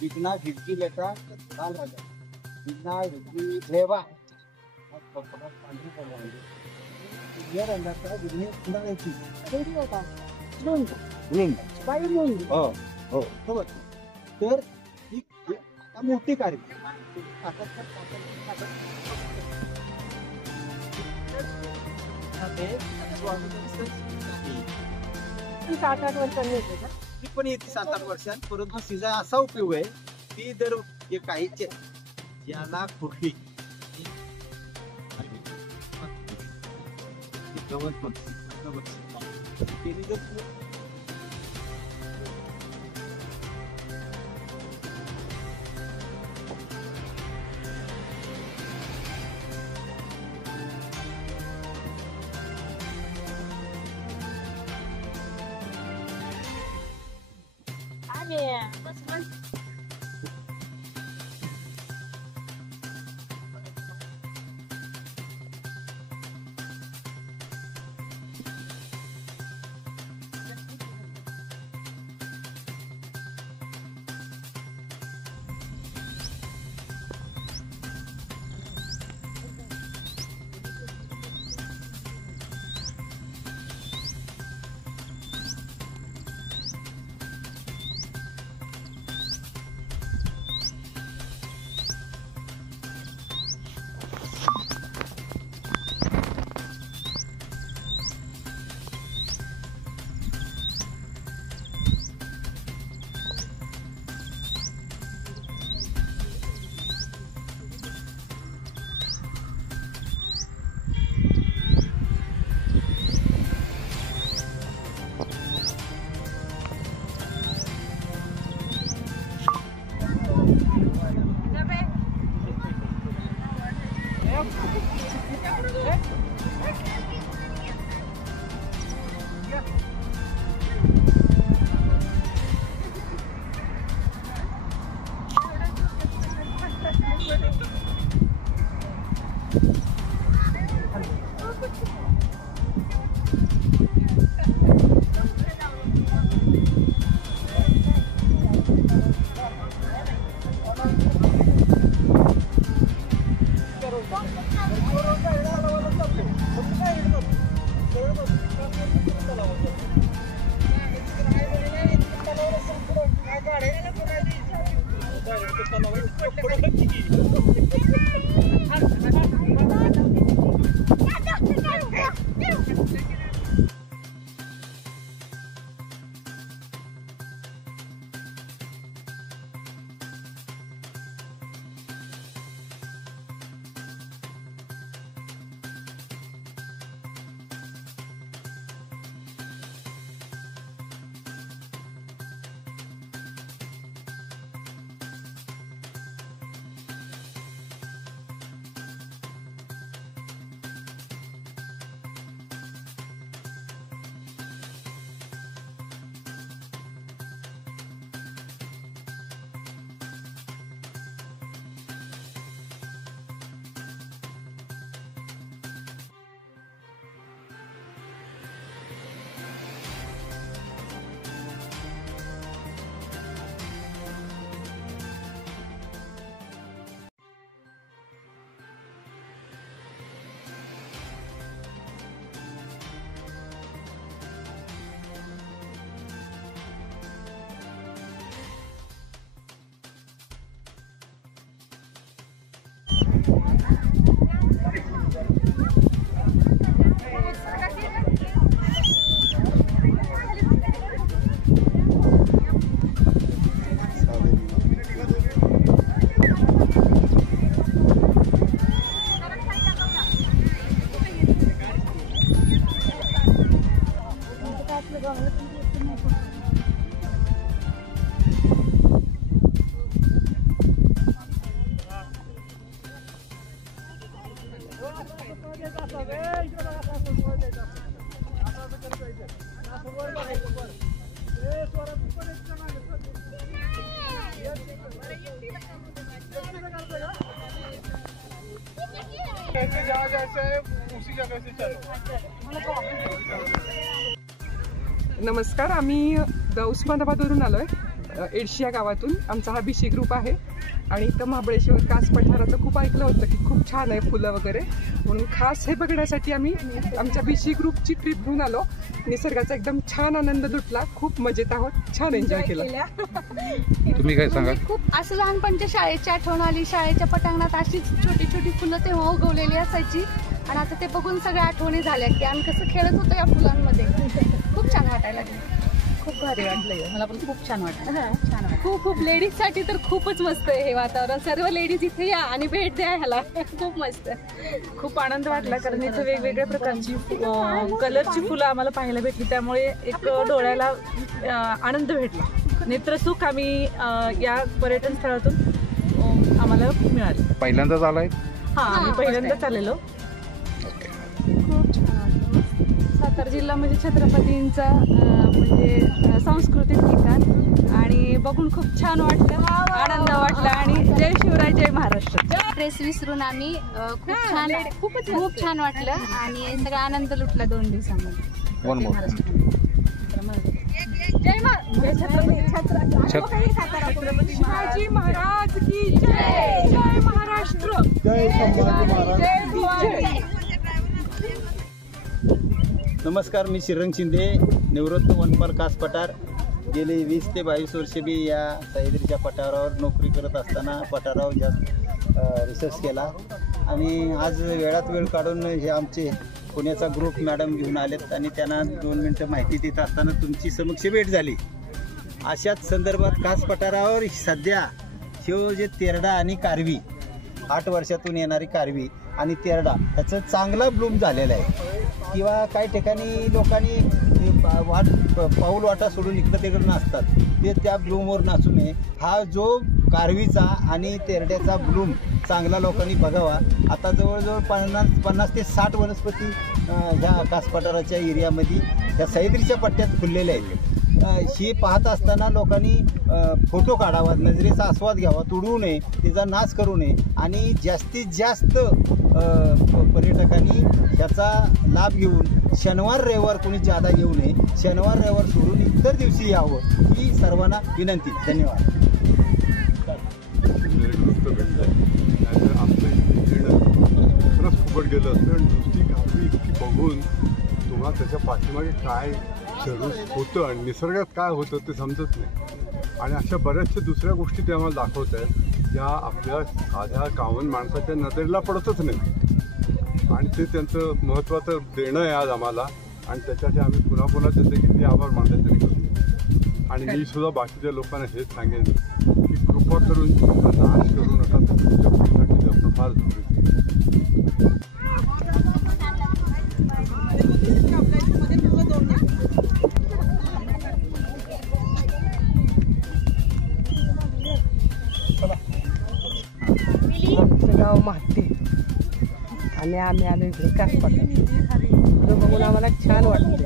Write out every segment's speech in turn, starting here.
विघ्ना खिडकी लेटा लाल राजा विघ्ना खिडकी देवा पांढरी पडली या रंगाचा विघ्ने उंडाळ्याची हो हो हो तर ही मोठी कार्य 7-8 वर्षांनी येते का? ती पण येते 7-8 वर्षांत परंतु तिचा असा उपयोग आहे ती जर जे काही ज्याला कुठली नमस्कार, आम्ही उस्मानाबादवरून आलोय, एडशी या गावातून. आमचा हा बीसी ग्रुप आहे आणि इथं महाबळेश्वर कास पठाराचं खूप ऐकलं होतं की खूप छान आहे फुलं वगैरे, म्हणून खास हे बघण्यासाठी आम्ही आमच्या बीसी ग्रुपची ट्रिप घेऊन आलो. निसर्गाचा एकदम छान आनंद लुटला, खूप मजेत आहोत, छान एन्जॉय केला. तुम्ही काय सांगा? खूप असं लहानपणच्या शाळेची आठवण आली. शाळेच्या पटांगणात अशीच छोटी छोटी फुलं तेव्हा उगवलेली असायची आणि आता ते बघून सगळ्या आठवणी झाल्या की आम्ही कसं खेळत होतो या फुलांमध्ये. खूप छान वाटायला लागलं. खूप भारी वाटलं, मला पण खूप छान वाटलं. खूप लेडीजसाठी तर खूपच मस्त आहे हे वातावरण. सर्व लेडीज इथे या आणि भेट द्या ह्याला. खूप मस्त, खूप आनंद वाटला कारण इथे वेगवेगळ्या प्रकारची कलरची फुलं आम्हाला पाहायला भेटली, त्यामुळे एक डोळ्याला आनंद भेटला, नेत्रसुख आम्ही या पर्यटन स्थळातून आम्हाला मिळाले. पहिल्यांदाच आलाय? हा, आम्ही पहिल्यांदाच आलेलो. खूप छान वाटलं. सातारा जिल्हा म्हणजे छत्रपतींचा म्हणजे सांस्कृतिक ठिकाण आणि बघून खूप छान वाटलं, आनंद वाटला आणि जय शिवराय जय महाराष्ट्र. प्रेस विसरून आम्ही खूप छान वाटलं आणि सगळा आनंद लुटला 2 दिवसांमध्ये. जय छत्रपती शिवाजी महाराज की जय. जय महाराष्ट्र. नमस्कार, मी श्रीरंग शिंदे, निवृत्त वनपाल कास पठार. गेली 20 ते 22 वर्षे मी या सह्याद्रीच्या पठारावर नोकरी करत असताना पठारावर जास्त रिसर्च केला आणि आज वेळात वेळ काढून हे आमचे पुण्याचा ग्रुप मॅडम घेऊन आलेत आणि त्यांना 2 मिनटं माहिती देत असताना तुमची समक्ष भेट झाली. अशाच संदर्भात कास पठारावर सध्या शिव जे तेरडा आणि कारवी, 8 वर्षातून येणारी कारवी आणि तेरडा याचं चांगला ब्लूम झालेला आहे. किंवा काही ठिकाणी लोकांनी पाऊल वाटा सोडून इकडं तिकडं नाचतात, ते त्या ब्लूमवर नाचू नये. हा जो कारवीचा आणि तेरड्याचा ब्लूम चांगला लोकांनी बघावा. आता जवळजवळ 50 ते 60 वनस्पती ह्या कास पठाराच्या एरियामध्ये त्या सह्याद्रीच्या पट्ट्यात फुललेल्या आहेत. ही पाहत असताना लोकांनी फोटो काढावा, नजरेचा आस्वाद घ्यावा, तुडवू नये, त्याचा नाश करू नये आणि जास्तीत जास्त पर्यटकांनी याचा लाभ घेऊन शनिवार रविवार कोणी जादा येऊ नये, शनिवार रविवार सोडून इतर दिवशी यावं ही सर्वांना विनंती. धन्यवाद. खरंच फुकट गेलं असतं आणि नुसती कारवी इतकी बघून तुम्हाला त्याच्या पाठीमागे काय सर्वच होतं आणि निसर्गात काय होतं ते समजत नाही. आणि अशा बऱ्याचशा दुसऱ्या गोष्टी ते आम्हाला दाखवत आहेत ज्या आपल्या साध्या कामन माणसाच्या नजरेला पडतच नाही आणि ते त्यांचं महत्त्वाचं देणं आहे आज आम्हाला आणि त्याच्यासाठी आम्ही पुन्हा पुन्हा त्यांचे किती आभार मानले तरी करू. आणि मी सुद्धा बाकीच्या लोकांना हेच सांगेन की कृपा करून तुमचा नाश करू नका, तुमच्या पिढीसाठी जपणं फार जरुरी आहे. गाव माहिती आणि आम्ही आलो इकडे कास पठार बघून आम्हाला छान वाटतं.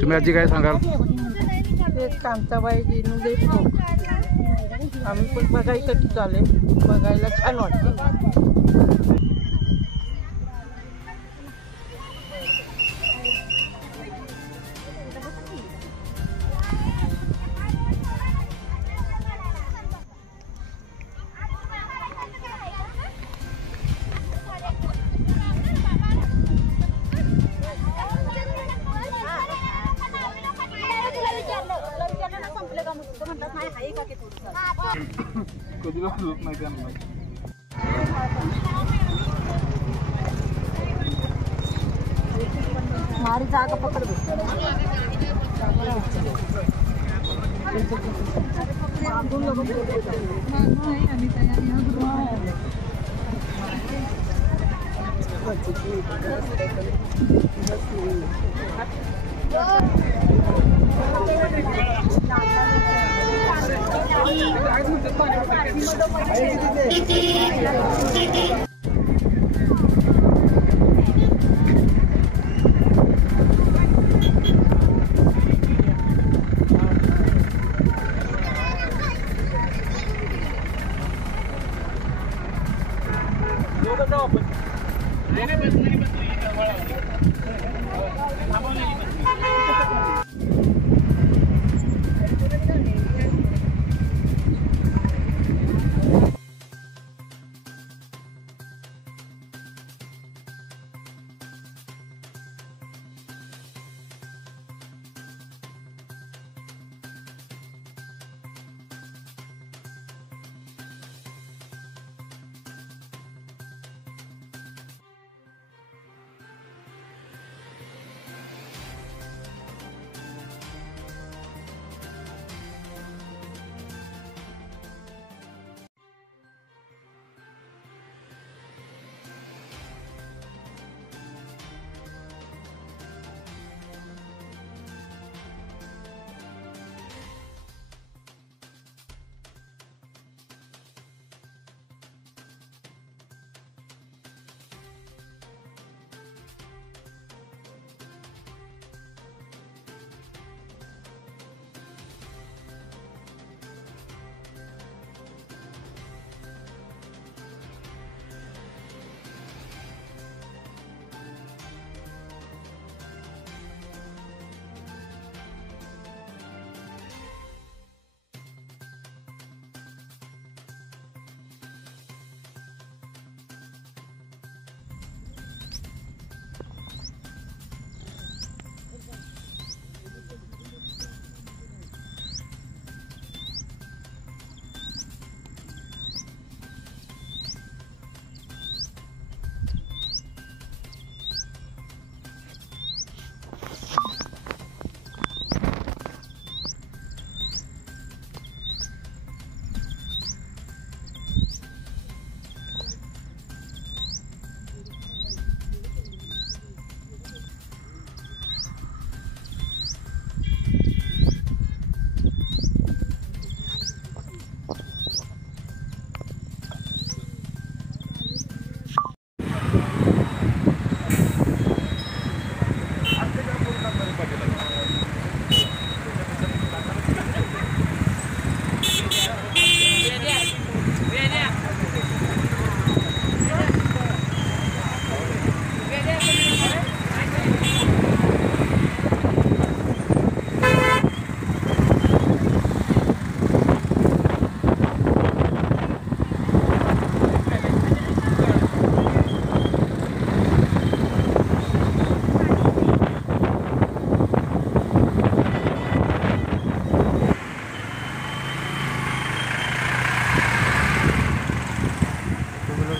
तुम्ही आजी काय सांगाल? ते कांताबाई देशमुख, आम्ही पण बघायसाठी चालेल, बघायला छान वाटतं. मारी जागा पकड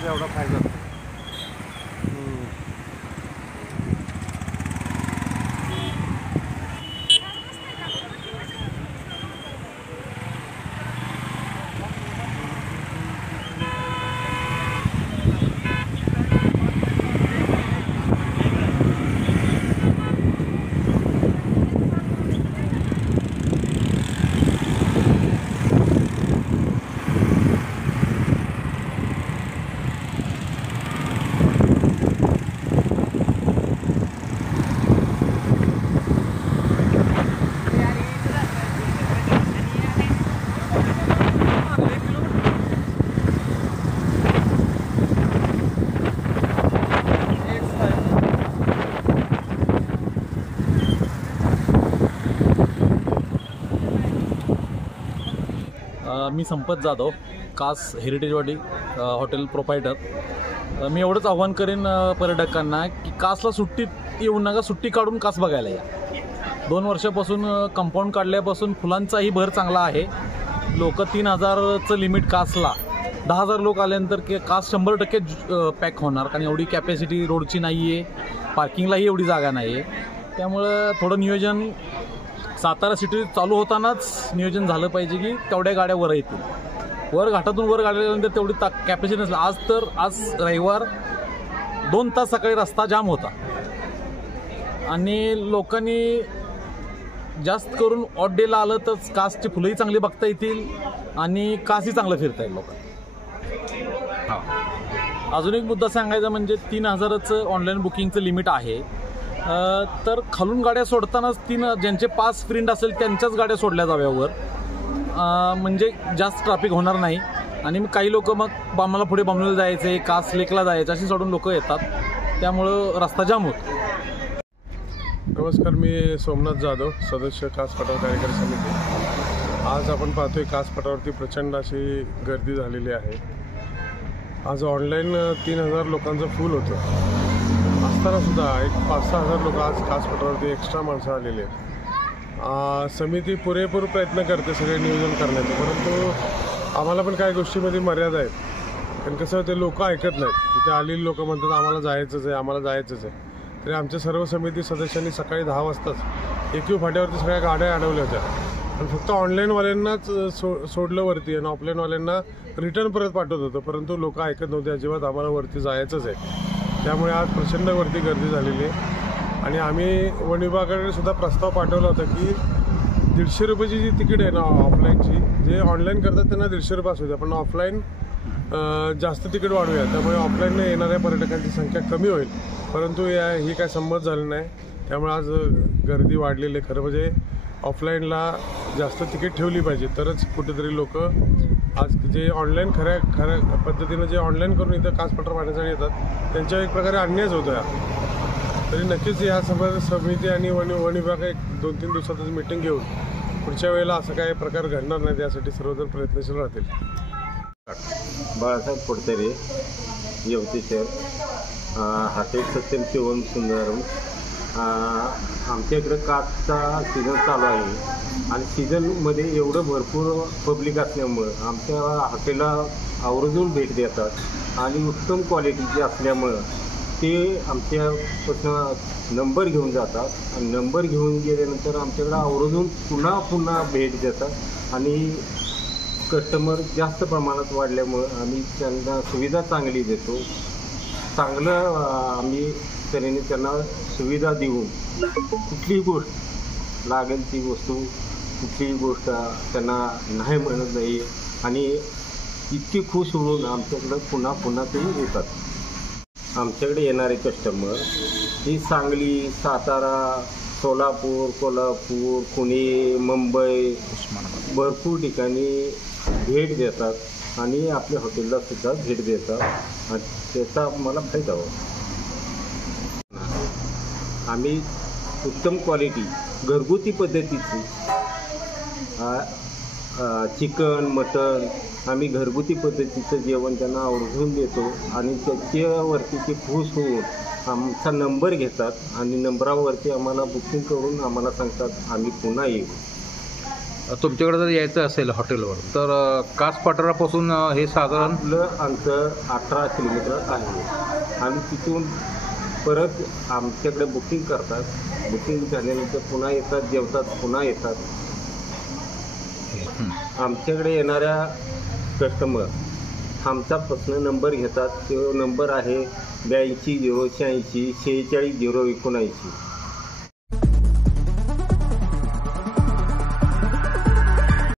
एवढा फायदा. मी संपत जाधव, कास हेरिटेजवाडी हॉटेल प्रोपायटर. मी एवढंच आव्हान करेन पर्यटकांना की कासला सुट्टीत येऊ नका, सुट्टी काढून कास बघायला या. 2 वर्षापासून कंपाऊंड काढल्यापासून फुलांचाही भर चांगला आहे. लोक 3000चं लिमिट कासला, 10,000 लोक आल्यानंतर की कास 100% पॅक होणार, कारण एवढी कॅपॅसिटी रोडची नाही आहे, पार्किंगलाही एवढी जागा नाही आहे. त्यामुळं थोडं नियोजन सातारा सिटी चालू होतानाच नियोजन झालं पाहिजे की तेवढ्या गाड्या वर येतील. वर घाटातून वर गाड्यानंतर तेवढी कॅपॅसिटी नसली. आज रविवार 2 तास सकाळी रस्ता जाम होता आणि लोकांनी जास्त करून ऑड डेला आलं तर कासची फुलंही चांगली बघता येतील आणि कासही चांगलं फिरता येईल लोकांना. हां, अजून एक मुद्दा सांगायचा म्हणजे 3000चं ऑनलाईन बुकिंगचं लिमिट आहे. तर खालून गाड्या सोडतानाच ज्यांचे पास प्रिंट असेल त्यांच्याच गाड्या सोडल्या जाव्यावर, म्हणजे जास्त ट्रॅफिक होणार नाही. आणि काही लोक मग आम्हाला पुढे बमणूला जायचं आहे, कास लेकला जायचं अशी सोडून लोक येतात, त्यामुळं रस्ता जाम होतो. नमस्कार, मी सोमनाथ जाधव, सदस्य कास पठार कार्यकारी समिती. आज आपण पाहतोय कास पठारावरती प्रचंड अशी गर्दी झालेली आहे. आज ऑनलाईन 3000 लोकांचं फुल होतं असताना सुद्धा एक 5-6 हजार लोक आज कास पठारावरती एक्स्ट्रा माणसं आलेली आहेत. समिती पुरेपूर प्रयत्न करते सगळे नियोजन करण्याचे, परंतु आम्हाला पण काही गोष्टीमध्ये मर्यादा आहेत. कारण कसं होतं, लोक ऐकत नाहीत. तिथे आलेली लोक म्हणतात आम्हाला जायचंच आहे, आम्हाला जायचंच आहे. तरी आमच्या सर्व समिती सदस्यांनी सकाळी 10 वाजताच एकयू फाट्यावरती सगळ्या गाड्या अडवल्या होत्या आणि फक्त ऑनलाईनवाल्यांनाच सोडलं वरती आणि ऑफलाईनवाल्यांना रिटर्न परत पाठवत होतं. परंतु लोक ऐकत नव्हते अजिबात, आम्हाला वरती जायचंच आहे. त्यामुळे आज प्रचंड वरती गर्दी झालेली आहे. आणि आम्ही वन विभागाकडे सुद्धा प्रस्ताव पाठवला होता की 150 रुपयाची जी तिकीट आहे ना ऑफलाईनची, जे ऑनलाईन करतात त्यांना 150 रुपये असू द्या, पण ऑफलाईन जास्त तिकीट वाढूया. त्यामुळे ऑफलाईनने येणाऱ्या पर्यटकांची संख्या कमी होईल. परंतु ही काय संमत झालं नाही. त्यामुळे आज गर्दी वाढलेली आहे. खरं म्हणजे ऑफलाईनला जास्त तिकीट ठेवली पाहिजे, तरच कुठेतरी लोक आज जे ऑनलाईन खऱ्या पद्धतीनं जे ऑनलाईन करून इथं कास पठार पाहण्यासाठी येतात त्यांच्या एक प्रकारे अन्यायच होतो आहे. तरी नक्कीच या समिती आणि वन विभाग एक 2-3 दिवसातच मीटिंग घेऊन पुढच्या वेळेला असं काही प्रकार घडणार नाही यासाठी सर्वजण प्रयत्नशील राहतील. बाळासाहेब फडतरे, येवतीशर, हॉटेल सत्यम शिवम सुंदरम. आमच्या इकडं कासचा सीझन चालू आहे आणि सीझनमध्ये एवढं भरपूर पब्लिक असल्यामुळं आमच्या हॉटेलला आवर्जून भेट देतात आणि उत्तम क्वालिटीचे असल्यामुळं ते आमच्यापासून नंबर घेऊन जातात आणि नंबर घेऊन गेल्यानंतर आमच्याकडं आवर्जून पुन्हा भेट देतात आणि कस्टमर जास्त प्रमाणात वाढल्यामुळं आम्ही त्यांना सुविधा चांगली देतो. चांगलं आम्ही तऱ्हेने त्यांना सुविधा देऊन कुठलीही गोष्ट लागेल ती वस्तू, कुठलीही गोष्ट त्यांना नाही म्हणत नाही आणि इतकी खुश होऊन आमच्याकडं पुन्हा ते येतात. आमच्याकडे येणारे कस्टमर ही सांगली, सातारा, सोलापूर, कोल्हापूर, पुणे, मुंबई भरपूर ठिकाणी भेट देतात आणि आपल्या हॉटेलला सुद्धा भेट देतात आणि त्याचा आम्हाला फायदा होतो. आम्ही उत्तम क्वालिटी घरगुती पद्धतीची चिकन, मटन आम्ही घरगुती पद्धतीचं जेवण त्यांना आवर्जून देतो आणि त्याच्यावरती ते खुश होऊन आमचा नंबर घेतात आणि नंबरावरती आम्हाला बुकिंग करून आम्हाला सांगतात आम्ही पुन्हा येऊ. तुमच्याकडे जर यायचं असेल हॉटेलवर तर कास पठारापासून हे साधारण आपलं अंतर 18 किलोमीटर आहे आणि तिथून परत आमच्याकडे बुकिंग करतात. बुकिंग झाल्यानंतर पुन्हा येतात, जेवतात, पुन्हा येतात. आमच्याकडे येणाऱ्या कस्टमर आमचापासून नंबर घेतात. तो नंबर आहे 82 086 46 079.